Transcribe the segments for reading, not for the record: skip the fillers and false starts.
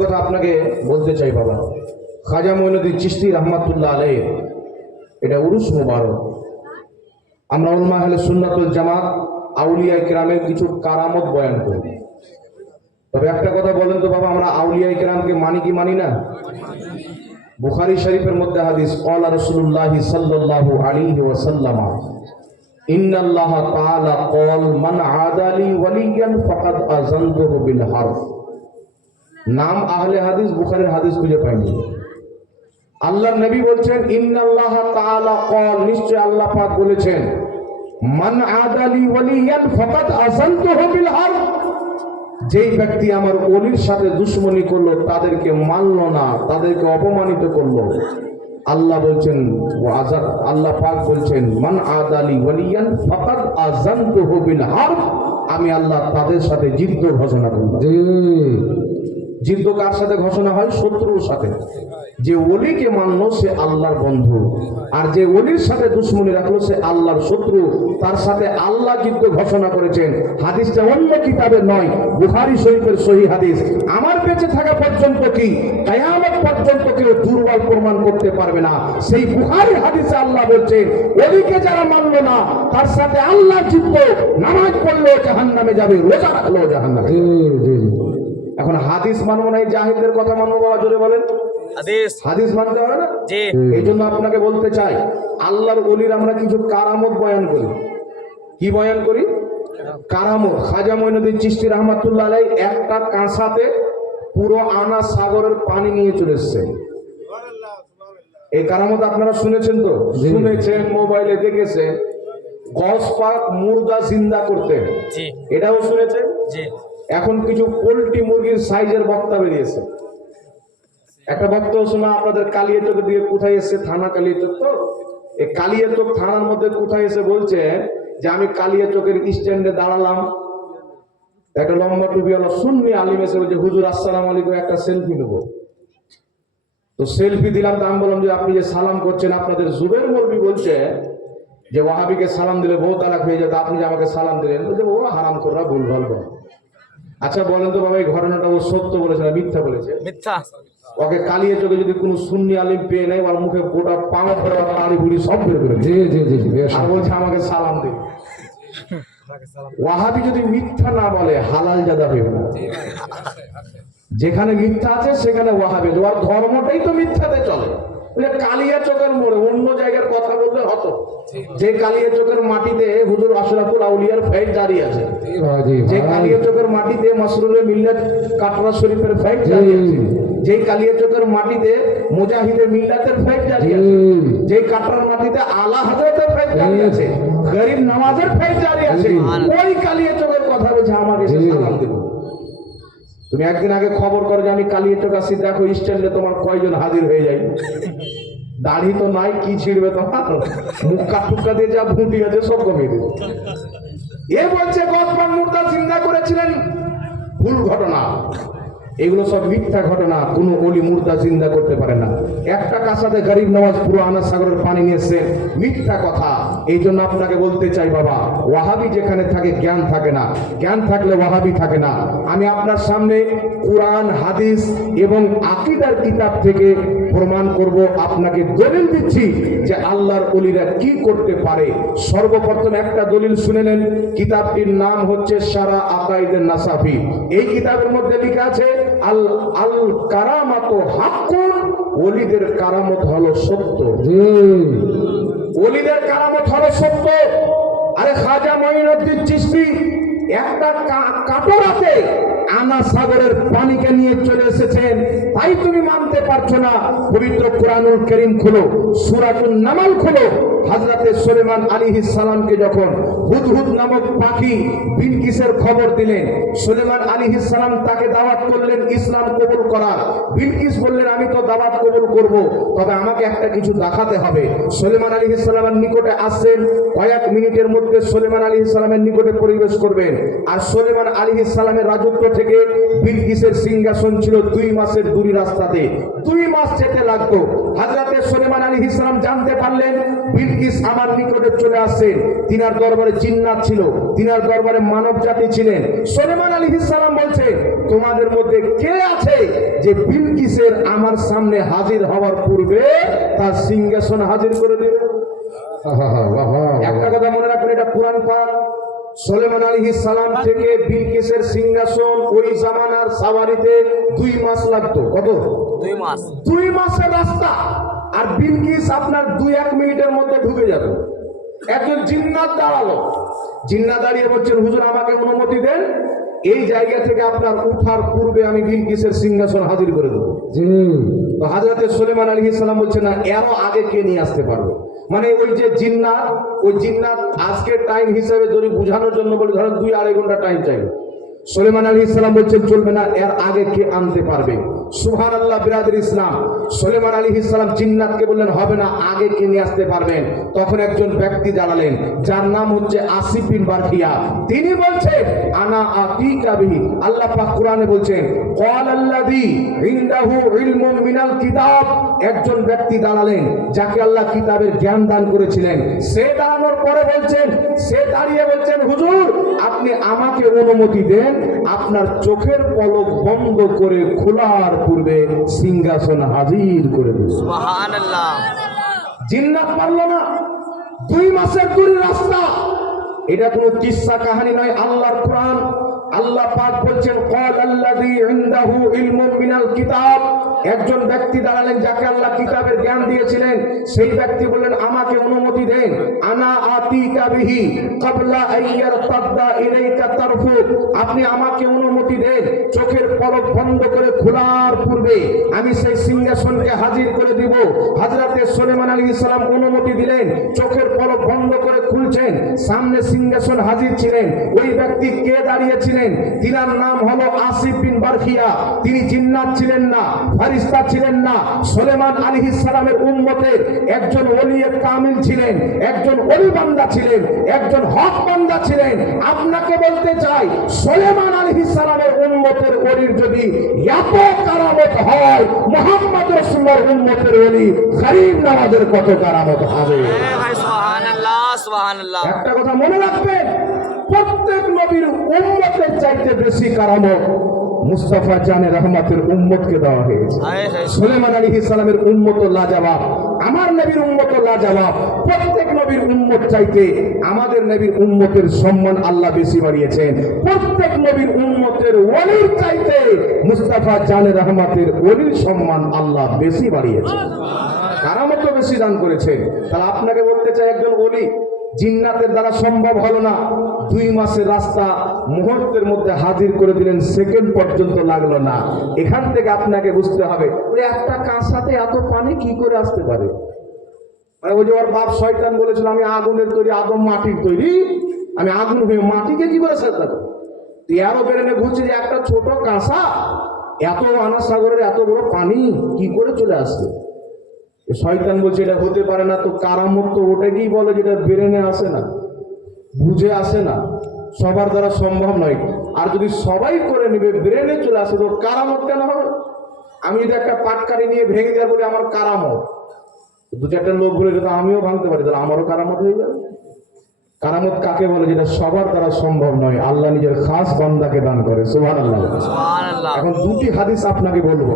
কথা আপনাকে বলতে চাই বাবা। খাজা মঈনুদ্দিন চিশতি রহমাতুল্লাহ আলাইহি এটা উরুস মুবারক। আমরা উলামা আহলে সুন্নাতুল জামাত আউলিয়া কিরামের কিছু কারামত বয়ান করি। তবে একটা কথা বলেন তো বাবা, আমরা আউলিয়া কিরামকে মানি কি মানি না? বুখারী শরীফের মধ্যে হাদিস, ক্বালা রাসূলুল্লাহ সাল্লাল্লাহু আলাইহি ওয়াসাল্লাম ইন্নাল্লাহ তাআলা ক্বাল মান আদালি ওয়ালিয়ান ফাকাদ আযানতুহু বিল হারব। নাম আহলে হাদিস, বুখারীর হাদিস খুঁজে পাইনি। আল্লাহর নবী বলছেন ইন্নাল্লাহ তাআলা ক্বাল, নিশ্চয় আল্লাহ পাক বলেছেন মান আদালি ওয়ালিয়ান ফাকাদ আযানতুহু বিল হারব। যেই ব্যক্তি আমার ওলির সাথে দুশমনি করলো, তাদেরকে মানলো না, তাদেরকে অপমানিত করলো, আল্লাহ বলছেন আল্লাহ পাক বলছেন মান আদালি ওয়ালিয়ান ফাকাদ আযানতুহু বিল হারব, আমি আল্লাহ তাদের সাথে যুদ্ধ ঘোষণা করব। যুদ্ধ কার সাথে ঘোষণা হয়? শত্রুর সাথে। যে ওলিকে মানলো সে আল্লাহর বন্ধু, আর যে ওলির সাথে দুশমনি রাখলো সে আল্লাহর শত্রু। তার সাথে আল্লাহ যুদ্ধ ঘোষণা করেছেন। হাদিসটা অন্য কিতাবে নয়, বুখারী শরীফের সহিহ হাদিস। আমার বেঁচে থাকা পর্যন্ত কি কিয়ামত পর্যন্ত কেউ দুর্বল প্রমাণ করতে পারবে না। সেই বুখারী হাদিসে আল্লাহ বলছেন ওলিকে যারা মানলো না তার সাথে আল্লাহ যুদ্ধ, নামাজ পড়লো জাহান্নামে যাবে, রোজা রাখলো জাহান্নামে। এখন হাদিস মানবো না, এই জাহিলদের কথা মানবো? বাবা জোরে বলেন। হাদিস মানতে হবে না? এই জন্য আপনাকে বলতে চাই, আল্লাহর ওলির আমরা কিছু কারামত বয়ান করি। কি বয়ান করি? কারামত। খাজা মঈনুদ্দিন চিশতি রহমাতুল্লাহ আলাইহি একটা কাঁসাতে পুরো আনা সাগরের পানি নিয়ে চলে এসেছেন। এই কারামত আপনারা শুনেছেন তো? শুনেছেন, মোবাইলে দেখেছেন। গস পাক মুর্দা জিন্দা করতেন, এটাও শুনেছেন। এখন কিছু পোল্ট্রি মুরগির সাইজের বক্তা বেরিয়েছে। একটা বক্তব্য শোনা আপনাদের কালিয়াচকের দিকে, কোথায় এসে থানা কালিয়াচক, তো এই কালিয়াচক থানার মধ্যে কোথায় এসে বলছে যে আমি কালিয়াচকের স্ট্যান্ডে দাঁড়ালাম, একটা লম্বা টুপিওয়ালা সুন্নি আলিম এসে বলছে হুজুর আসসালামু আলাইকুম, একটা সেলফি নেবো। তো সেলফি দিলাম। তো আমি বললাম যে আপনি যে সালাম করছেন, আপনাদের জুবের মৌলভী বলছে যে ওয়াহাবিকে সালাম দিলে বউ তালাক হয়ে যেত, আপনি যে আমাকে সালাম দিলেন, বলছে ও হারাম করা ভুল ভাল। আচ্ছা বলেন তো বাবা, এই ঘটনাটা ও সত্য বলেছে না মিথ্যা বলেছে? মিথ্যা। ওকে কালিয়াচকে যদি কোনো সুন্নি আলিম পেয়ে নেয়, ওর মুখে গোটা পাঙা করে আড়ি বুড়ি সব বের করে আর বলছে আমাকে সালাম দিন। ওয়াহাবি যদি মিথ্যা না বলে হালাল জাদা হইবে না। যেখানে মিথ্যা আছে সেখানে ওয়াহাবি, ওর ধর্মটাই তো মিথ্যাতে চলে। কালিয়াচকের মোড়ে অন্য জায়গার কথা বললে হতো, যে কালিয়াচকের মাটিতে হুজুর আশরাফুল আউলিয়ার ফাইল জারি আছে, যে কালিয়াচকের মাটিতে মাসরুরে মিল্লাত কাটরা শরীফের ফাইল জারি আছে, যে কালিয়াচকের মাটিতে মুজাহিদে মিল্লাতের ফাইল জারি আছে, যে কাটরার মাটিতে আলা হযরতের ফাইল জারি আছে, গরিব নওয়াজের ফাইল জারি আছে, ওই কালিয়াচকের কথা বলছে আমাকে সালাম দিন। তুমি একদিন আগে খবর করো যে আমি কালিয়াচক আসি, দেখো স্ট্যান্ডে তোমার কয়জন হাজির হয়ে যায়। দাড়ি তো নাই, কি ছিড়বে তোমার? মুক্কা টুক্কা দিয়ে যা ভুঁটি আছে সব কমিয়ে দেবে। এ বলছে গসমান মুর্দা জিন্দা করেছিলেন, ভুল ঘটনা। এগুলো সব মিথ্যা ঘটনা। কোনো ওলি মুর্দা জিন্দা করতে পারে না। একটা কাসাতে গরিব নওয়াজ পুরো আনা সাগরের পানি নিয়েছে, মিথ্যা কথা। এই জন্য আপনাকে বলতে চাই বাবা, ওয়াহাবি যেখানে থাকে জ্ঞান থাকে না, জ্ঞান থাকলে ওয়াহাবি থাকে না। আমি আপনার সামনে কোরআন হাদিস এবং আকীদার কিতাব থেকে প্রমাণ করব, আপনাকে দলিল দিচ্ছি যে আল্লাহর ওলিরা কি করতে পারে। সর্বপ্রথম একটা দলিল শুনে নেন। কিতাবটির নাম হচ্ছে সারা আকাইদে নাসাফি। এই কিতাবের মধ্যে লেখা আছে আল আল কারামাতু হাক্কুন, ওলিদের কারামত হলো সত্য। ওলিদের কারামত হলো সত্য। আরে খাজা মঈনুদ্দিন চিশতি একটা কাপড়াতে আনা সাগরের পানিকে নিয়ে চলে এসেছেন, তাই তুমি মানতে পারছো না। পবিত্র কোরআনুল কারীম খুলো, সূরাতুন নামাল খুলো। হযরতে সুলাইমান আলাইহিস সালামকে যখন হুদহুদ নামক পাখি বিলকিসের খবর দিলেন, সুলাইমান আলাইহিস সালাম তাকে দাওয়াত করলেন ইসলাম কবুল করার। বিলকিস বললেন আমি তো দাওয়াত কবুল করব, তবে আমাকে একটা কিছু দেখাতে হবে। সুলাইমান আলাইহিস সালামের নিকটে আসেন, কয়েক মিনিটের মধ্যে সুলাইমান আলাইহিস সালামের নিকটে পরিবেশ করবেন। আর সুলাইমান আলাইহিস সালামের রাজত্ব থেকে বিলকিসের সিংহাসন ছিল 2 মাসের দূরি রাস্তাতে। 2 মাস যেতে লাগতো। হযরতে সুলাইমান আলাইহিস সালাম জানতে পারলেন বিলকিস আমার নিকটে চলে আসছেন। তিনার দরবারে জিন্নাত ছিল, তিনার দরবারে মানব জাতি ছিলেন। সুলাইমান আলাইহিস সালাম বলছে তোমাদের মধ্যে কে আছে যে যে বিলকিসের আমার সামনে হাজির হওয়ার পূর্বে তার সিংহাসন হাজির করে দেবে। একটা কথা মনে রাখবেন, এটা কোরআন পাক। সুলেমান আলাইহিস সালাম থেকে বিলকিসের সিংহাসন ওই জামানার সাওয়ারিতে 2 মাস লাগতো। কত? 2 মাস। 2 মাসের রাস্তা। আর বিলকিস আপনার 2-1 মিনিটের মধ্যে ঢুকে যাবে। একজন জিন্নাত দাঁড়ালো, জিন্নাত দাঁড়িয়ে বলছেন, হুজুর আমাকে অনুমতি দেন, এই জায়গা থেকে আপনার উঠার পূর্বে আমি বিলকিসের সিংহাসন হাজির করে দেবো। তো হযরত সুলেমান আলাইহিস সালাম বলছেন, না, এরও আগে কে নিয়ে আসতে পারবে? মানে ওই যে জিন্নাত, ওই জিন্নাত আজকের টাইম হিসাবে যদি বোঝানোর জন্য বলে ধরেন 2-2.5 ঘন্টা টাইম চাইবে। সুলেমান আলাইহিস সালাম বলছেন চলবে না, এর আগে কে আনতে পারবে? সুবহানাল্লাহ বিরাদর ইসলাম। সুলেমান আলাইহিস সালাম জিন্নাতকে বললেন হবে না, আগে কে নিয়ে আসতে পারবেন? তখন একজন ব্যক্তি দাঁড়ালেন, যার নাম হচ্ছে আসিফ বিন বারখিয়া। তিনি বলছেন আনা আতিকা বিহি। আল্লাহ পাক কোরআনে বলছেন ক্বালাল্লাযী ইনদাহু ইলমুম মিনাল কিতাব। একজন ব্যক্তি দাঁড়ালেন যাকে আল্লাহ কিতাবের জ্ঞান দান করেছিলেন। সে দাঁড়ানোর পরে বলছেন, সে দাঁড়িয়ে বলছেন, হুজুর আপনি আমাকে অনুমতি দেন, আপনার চোখের পলক বন্ধ করে খোলার পূর্বে সিংহাসন হাজির করে দেব। সুবহানাল্লাহ। জিন্নাত পারল না। 2 মাসের দূর রাস্তা। এটা কোনো কিসসা কাহিনী নয়, আল্লাহর কোরআন। আল্লাহ পাক বলছেন ক্বালাল্লাযী ইনদাহু ইলমুম মিনাল কিতাব। একজন ব্যক্তি দাঁড়ালেন যাকে আল্লাহ কিতাবের জ্ঞান দিয়েছিলেন। সেই ব্যক্তি বললেন আমাকে অনুমতি দেন, আনা আতিকা বিহি ক্বাবলা আইয়ারতাদ্দা ইলাইকা তারফুক। আপনি আমাকে অনুমতি দেন, চোখের পলক বন্ধ করে খোলার পূর্বে আমি সেই সিংহাসনকে হাজির করে দিব। হযরতে সুলেমান আলাইহিস সালাম অনুমতি দিলেন, চোখের পলক বন্ধ করে খুলছেন, সামনে সিংহাসন হাজির ছিলেন। ওই ব্যক্তি কে দাঁড়িয়েছিলেন? তিনার নাম হলো আসিফ বিন বারখিয়া। তিনি জিন্নাত ছিলেন না, ফারিস্তা ছিলেন না, সুলেমান আলাইহিস সালামের উম্মতের একজন ওলিয়ে কামিল ছিলেন, একজন ওলি বান্দা ছিলেন, একজন হক বান্দা ছিলেন। আপনাকে বলতে চাই, সুলেমান আলাইহিস সালামের উম্মতের ওলির যদি এত কারামত হয়, মুহাম্মদ রাসূলুল্লাহর উম্মতের ওলি করিম নওয়াজের কত কারামত হবে? ভাই সুবহানাল্লাহ, সুবহানাল্লাহ। একটা কথা মনে রাখবেন, প্রত্যেক নবীর উম্মতের চাইতে বেশি কারামত মুস্তাফা জানে রহমতের উম্মতকে দেওয়া হয়েছে। সুলেমান আলাইহিস সালামের উম্মত লাজবাব, আমার নবীর উম্মত লাজবাব। প্রত্যেক নবীর উম্মত চাইতে আমাদের নবীর উম্মতের সম্মান আল্লাহ বেশি বাড়িয়েছেন। প্রত্যেক নবীর উম্মতের ওলির চাইতে মুস্তাফা জানে রহমতের ওলির সম্মান আল্লাহ বেশি বাড়িয়েছেন, কারামত বেশি দান করেছেন। তাহলে আপনাকে বলতে চাই, একজন ওলি জিন্নাতের দ্বারা সম্ভব হলো না, 2 মাসের রাস্তা মুহূর্তের মধ্যে হাজির করে দিলেন, সেকেন্ড পর্যন্ত লাগলো না। এখান থেকে আপনাকে বুঝতে হবে ওই একটা কাঁসাতে এত পানি কি করে আসতে পারে। মানে ওই যে ওর বাপ শয়তান বলেছিল আমি আগুনের তৈরি, আদম মাটির তৈরি, আমি আগুন হয়ে মাটিকে কি করে সাজতে পারি? এরও বেরেনে ঘুরছে যে একটা ছোট কাঁসা এত আনা সাগরের এত বড় পানি কি করে চলে আসবে। শয়তান বলছে এটা হতে পারে না। তো কারামত তো ওটাকেই বলে যেটা ব্রেনে আসে না, বুঝে আসে না, সবার দ্বারা সম্ভব নয়। আর যদি সবাই করে নেবে, ব্রেনে চলে আসে, তো কারামত কেন হবে? আমি যদি একটা পাটকারি নিয়ে ভেঙে দেওয়া বলি আমার কারামত, 2-4টা লোক বলে যেটা আমিও ভাঙতে পারি, তাহলে আমারও কারামত হয়ে যাবে। কারামত কাকে বলে? যেটা সবার দ্বারা সম্ভব নয়, আল্লাহ নিজের খাস বান্দাকে দান করে। সুবহানাল্লাহ, সুবহানাল্লাহ। এখন 2টি হাদিস আপনাকে বলবো।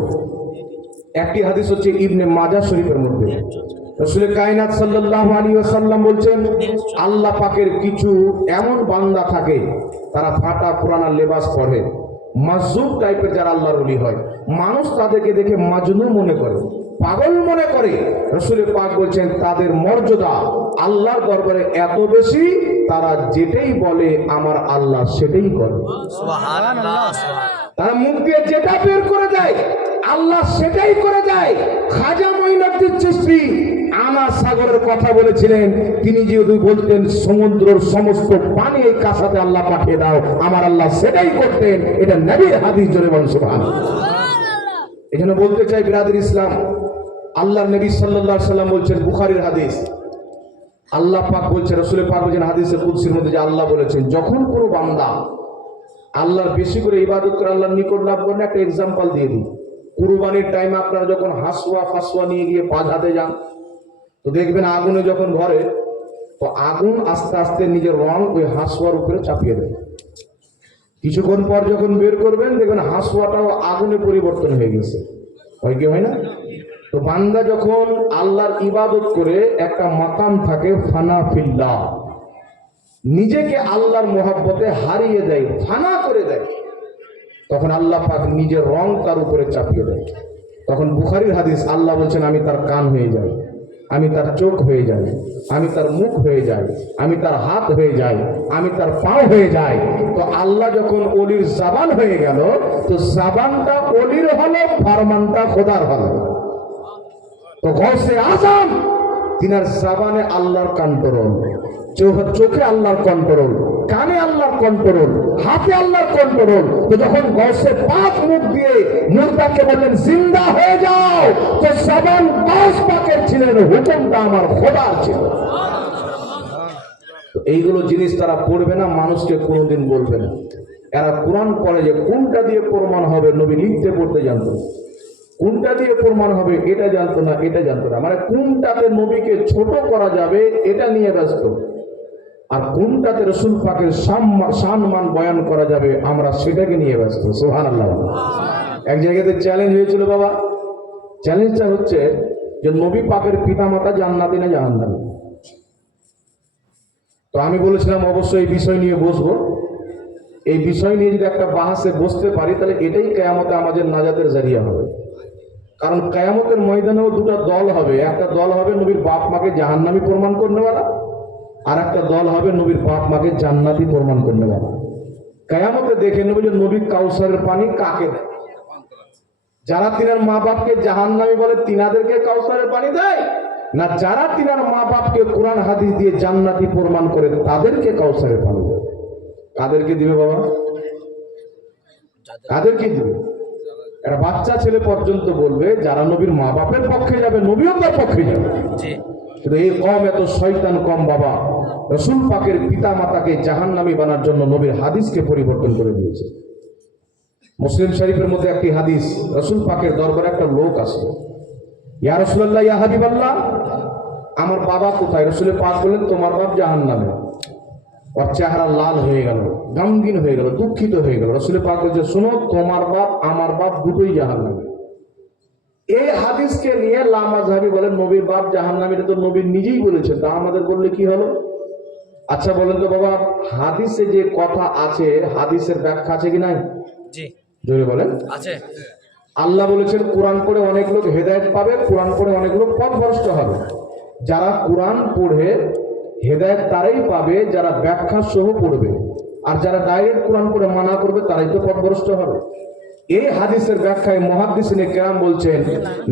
একটি হাদিস হচ্ছে ইবনে মাজাহ শরীফের মধ্যে রাসূল কায়নাত সাল্লাল্লাহু আলাইহি ওয়াসাল্লাম বলছেন, আল্লাহ পাকের কিছু এমন বান্দা থাকে তারা ফাটা পুরানা লেবাস পরে, মাজুব টাইপের যারা আল্লাহর ওলি হয়, মানুষ তাদেরকে দেখে মাজনু মনে করে, পাগল মনে করে। রাসূল পাক বলছেন তাদের মর্যাদা আল্লাহর দরবারে এত বেশি, তারা যেটাই বলে আমার আল্লাহ সেটাই করে। সুবহানাল্লাহ। তারা মুখ দিয়ে যেটা বের করে দেয় আল্লাহ সেটাই করে দেয়। খাজা মঈনুদ্দিন চিশতি আনা সাগরের কথা বলেছিলেন, তিনি যেহেতু বলতেন সমুদ্রের সমস্ত পানি এই কাঁসাতে আল্লাহ পাঠিয়ে দাও, আমার আল্লাহ সেটাই করতেন। এটা নবীর হাদিস, জোরে বলুন সুবহানাল্লাহ। এজন্য বলতে চাই বিরাদর ইসলাম, আল্লাহর নবী সাল্লাল্লাহু আলাইহি সাল্লাম বলছেন, বুখারীর হাদিস, আল্লাহ পাক বলছেন, রাসূল পাক বলছেন হাদিসে কুদসির মধ্যে যে আল্লাহ বলেছেন, যখন কোনো বান্দা আল্লাহর বেশি করে ইবাদত করে আল্লাহর নিকট লাভ করেন। একটা এক্সাম্পল দিয়ে দিই, কুরবানির টাইমে আপনারা যখন হাসুয়া ফাসুয়া নিয়ে গিয়ে পা ঝাঁতে যান, তো দেখবেন আগুনে যখন ধরে, তো আগুন আস্তে আস্তে নিজের রং ওই হাসুয়ার উপরে চাপিয়ে দেয়। কিছুক্ষণ পর যখন বের করবেন দেখবেন হাঁসুয়াটাও আগুনে পরিবর্তন হয়ে গেছে। হয় কি হয় না? তো বান্দা যখন আল্লাহর ইবাদত করে একটা মাকাম থাকে ফানা ফিল্লাহ, নিজেকে আল্লাহর মোহাব্বতে হারিয়ে দেয়, ফানা করে দেয়, তখন আল্লাহ পাক নিজের রং তার উপরে চাপিয়ে দেয়। তখন বুখারীর হাদিস, আল্লাহ বলছেন আমি তার কান হয়ে যাই, আমি তার চোখ হয়ে যাই, আমি তার মুখ হয়ে যাই, আমি তার হাত হয়ে যাই, আমি তার পাও হয়ে যাই। তো আল্লাহ যখন ওলির জাবান হয়ে গেল, তো জাবানটা ওলির হলো, ফরমানটা খোদার হলো। তো গৌসে আজম তিনার জাবানে আল্লাহর কন্ট্রোল, চোখে আল্লাহর কন্ট্রোল, কানে আল্লাহর কন্ট্রোল, হাতে আল্লাহর কন্ট্রোল। তো যখন গৌসে পাক মুখ দিয়ে মুর্দাকে বললেন জিন্দা হয়ে যাও, তো জাবান গৌস পাকের ছিলেন, হুকুমটা আমার খোদার ছিল। তো এইগুলো জিনিস তারা পড়বে না, মানুষকে কোনোদিন বলবে না। এরা কোরআন পড়ে যে কোনটা দিয়ে প্রমাণ হবে, নবী লিখতে পড়তে জানতো না, কোনটা দিয়ে প্রমাণ হবে এটা জানতো না, এটা জানতো না। মানে কোনটাতে নবীকে ছোট করা যাবে এটা নিয়ে ব্যস্ত, আর কোনটাতে রসুল পাকের সম্মান বয়ান করা যাবে আমরা সেটাকে নিয়ে ব্যস্ত। সুবহানাল্লাহ। এক জায়গাতে চ্যালেঞ্জ হয়েছিল বাবা, চ্যালেঞ্জটা হচ্ছে যে নবী পাকের পিতামাতা জান্নাতি না জাহান্নামী। তো আমি বলেছিলাম অবশ্যই এই বিষয় নিয়ে বসবো, এই বিষয় নিয়ে যদি একটা বাহাসে বসতে পারি তাহলে এটাই কিয়ামতে আমাদের নাজাতের জারিয়া হবে। কারণ কিয়ামতের ময়দানেও দুটো দল হবে, একটা দল হবে নবীর বাপ মাকে জাহান্নামী প্রমাণ করনেওয়ালা, আর একটা দল হবে নবীর বাপ মাকে জান্নাতি প্রমাণ করনেওয়ালা। কিয়ামতে দেখে নেবে যে নবী কাউসারের পানি কাকে দেয়। যারা তিনার মা বাপকে জাহান্নামী বলে তিনাদেরকে কাউসারের পানি দেয়, না যারা তিনার মা বাপকে কোরআন হাদিস দিয়ে জান্নাতি প্রমাণ করে তাদেরকে কাউসারের পানি দেয়। কাদেরকে দিবে বাবা? কাদেরকে দিবে? একটা বাচ্চা ছেলে পর্যন্ত বলবে যারা নবীর মা বাপের পক্ষে যাবে নবীও তার পক্ষে যাবে। কিন্তু এই কম এত শয়তান কম বাবা, রসুল পাকের পিতা মাতাকে জাহান্নামী বানার জন্য নবীর হাদিসকে পরিবর্তন করে দিয়েছে। মুসলিম শরীফের মধ্যে একটি হাদিস, রসুল পাকের দরবারে একটা লোক আসলো, ইয়া রাসূলুল্লাহ ইয়া হাবিবাল্লাহ, আমার বাবা কোথায়? রসুল পাক বললেন তোমার বাপ জাহান্নামে। ওর চেহারা লাল হয়ে গেল, গমগিন হয়ে গেল, দুঃখিত হয়ে গেল। রসুল পাক বলছে শোনো, তোমার বাপ আমার বাপ দুটোই জাহান্নামী। এই হাদিসকে নিয়ে লামাযহাবী বলেন নবীর বাপ জাহান্নামী, এটা তো নবী নিজেই বলেছেন, তা আমাদের বললে কি হলো? আচ্ছা বলেন তো বাবা, হাদিসে যে কথা আছে হাদিসের ব্যাখ্যা আছে কি নাই? জি জোরে বলেন আছে। আল্লাহ বলেছেন কোরআন পড়ে অনেক লোক হেদায়েত পাবে, কোরআন পড়ে অনেক লোক পথভ্রষ্ট হবে। যারা কোরআন পড়ে হেদায়েত তারাই পাবে যারা ব্যাখ্যা সহ পড়বে, আর যারা ডাইরেক্ট কোরআন পড়ে মানা করবে তারাই তো পথভ্রষ্ট হবে। এই হাদিসের ব্যাখ্যায় মুহাদ্দিসিনে কেরাম বলছেন,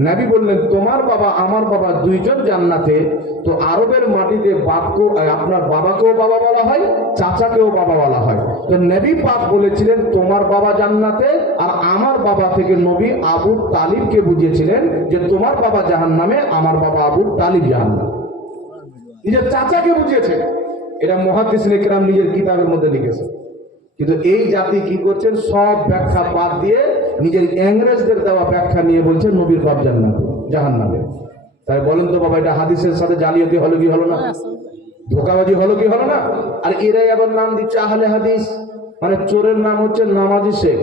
নবী বললেন তোমার বাবা আমার বাবা দুইজন জান্নাতে। তো আরবের মাটিতে বাপকেও, আপনার বাবাকেও বাবা বলা হয়, চাচাকেও বাবা বলা হয়। তো নবী পাক বলেছিলেন তোমার বাবা জান্নাতে, আর আমার বাবা থেকে নবী আবু তালিবকে বুঝিয়েছিলেন যে তোমার বাবা জাহান্নামে, আমার বাবা আবু তালিব জাহান্নামে। নিজের চাচাকে বুঝিয়েছে, এটা মুহাদ্দিসিনে কেরাম নিজের কিতাবের মধ্যে লিখেছে। কিন্তু এই জাতি কি করছেন, সব ব্যাখ্যা বাদ দিয়ে নিজের ইংরেজদের দেওয়া ব্যাখ্যা নিয়ে বলছেন নবীর বাপ জান্নাতে জাহান্নামে। তাই বলেন তো বাবা, এটা হাদিসের সাথে জালিয়াতি হলো কি হলো না? ধোঁকাবাজি হলো কি হলো না? আর এরাই আবার নাম দিচ্ছে আহলে হাদিস। মানে চোরের নাম হচ্ছে নামাজি শেখ,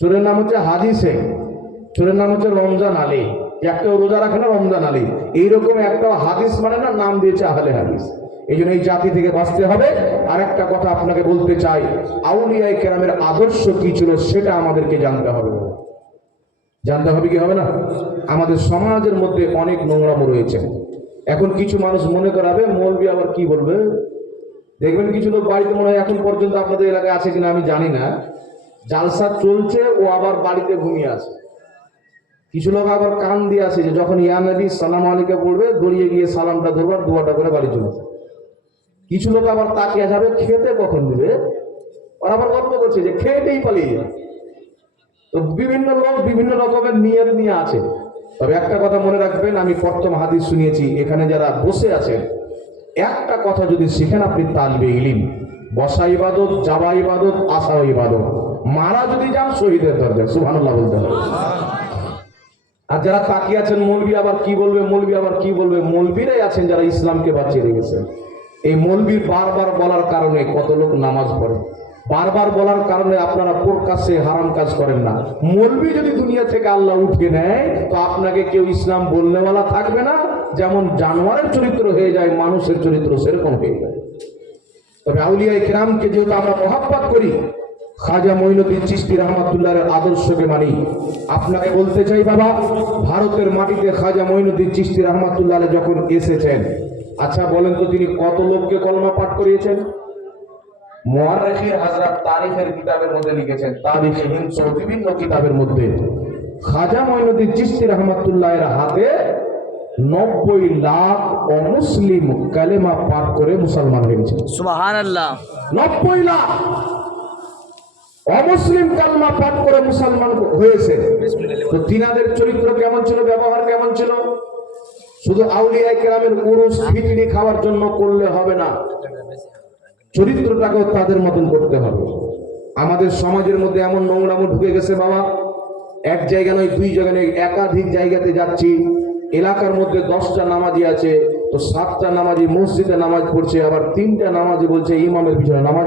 চোরের নাম হচ্ছে হাদি শেখ, চোরের নাম হচ্ছে রমজান আলী। একটাও রোজা রাখে না রমজান আলী, এইরকম একটাও হাদিস মানে না, নাম দিয়েছে আহলে হাদিস। এই জন্য এই জাতি থেকে বাঁচতে হবে। আর একটা কথা আপনাকে বলতে চাই, আউলিয়ায়ে কেরামের আদর্শ কি ছিল সেটা আমাদেরকে জানতে হবে। জানতে হবে কি হবে না? আমাদের সমাজের মধ্যে অনেক নোংরামো রয়েছে। এখন কিছু মানুষ মনে করাবে মৌলবি আবার কি বলবে। দেখবেন কিছু লোক বাড়িতে, মনে হয় এখন পর্যন্ত আপনাদের এলাকায় আছে কিনা আমি জানি না, জালসা চলছে ও আবার বাড়িতে ঘুমিয়ে আছে। কিছু লোক আবার কান দিয়ে আসে যে যখন ইয়া নবী সালাম আলাইকা পড়বে দড়িয়ে গিয়ে সালামটা ধরবার, দোয়াটা করে বাড়ি চলে যায়। কিছু লোক আবার তাকিয়ে যাবে খেতে কখন দিবে, আর আবার গল্প করছে যে খেয়েতেই পালিয়ে যায়। তো বিভিন্ন লোক বিভিন্ন রকমের নিয়ত নিয়ে আছে। তবে একটা কথা মনে রাখবেন, আমি প্রথম হাদিস শুনিয়েছি, এখানে যারা বসে আছেন একটা কথা যদি শিখেন আপনি তালবে ইলিম, বসা ইবাদত, যাওয়া ইবাদত, আসা ইবাদত, মারা যদি যান শহীদের দরজা। সুবহানাল্লাহ বলতে হবে। আর যারা তাকিয়ে আছেন মৌলবি আবার কি বলবে, মৌলবি আবার কি বলবে, মৌলবিরাই আছেন যারা ইসলামকে বাঁচিয়ে রেখেছেন। এই মৌলবির বারবার বলার কারণে কত লোক নামাজ পড়ে, বারবার বলার কারণে আপনারা প্রকাশ্যে হারাম কাজ করেন না। মৌলবি যদি দুনিয়া থেকে আল্লাহ উঠিয়ে নেয় তো আপনাকে কেউ ইসলাম বলনেওয়ালা থাকবে না। যেমন জানোয়ারের চরিত্র হয়ে যায়, মানুষের চরিত্র সেরকম হয়ে যায়। তবে আউলিয়া কিরামকে যেহেতু আমরা মহব্বত করি, খাজা মঈনুদ্দিন চিশতি রহমাতুল্লাহর আদর্শকে মানি, আপনাকে বলতে চাই বাবা, ভারতের মাটিতে খাজা মঈনুদ্দিন চিশতি রহমাতুল্লাহ যখন এসেছেন, আচ্ছা বলেন তো তিনি কত লোককে কলমা পাঠ করিয়েছেন? মুআররিখিন হযরত তারিখের কিতাবের মধ্যে লিখেছেন, তারিখে হিন্দ সহ বিভিন্ন কিতাবের মধ্যে খাজা মঈনুদ্দিন চিশতি রহমাতুল্লাহের হাতে 90 লাখ অমুসলিম কালেমা পাঠ করে মুসলমান হয়েছে। সুবহান আল্লাহ। 90 লাখ অমুসলিম কালেমা পাঠ করে মুসলমান হয়েছে। তো তিনাদের চরিত্র কেমন ছিল, ব্যবহার কেমন ছিল? শুধু আউলিয়া কেরামের উরুস খিচড়ি খাওয়ার জন্য করলে হবে না, চরিত্রটাকেও তাদের মতন করতে হবে। আমাদের সমাজের মধ্যে এমন নোংরামো ঢুকে গেছে বাবা, এক জায়গা নয়, দুই জায়গা নয়, একাধিক জায়গাতে যাচ্ছি, এলাকার মধ্যে 10টা নামাজি আছে, তো 7টা নামাজি মসজিদে নামাজ পড়ছে, আবার 3টা নামাজি বলছে ইমামের পিছনে নামাজ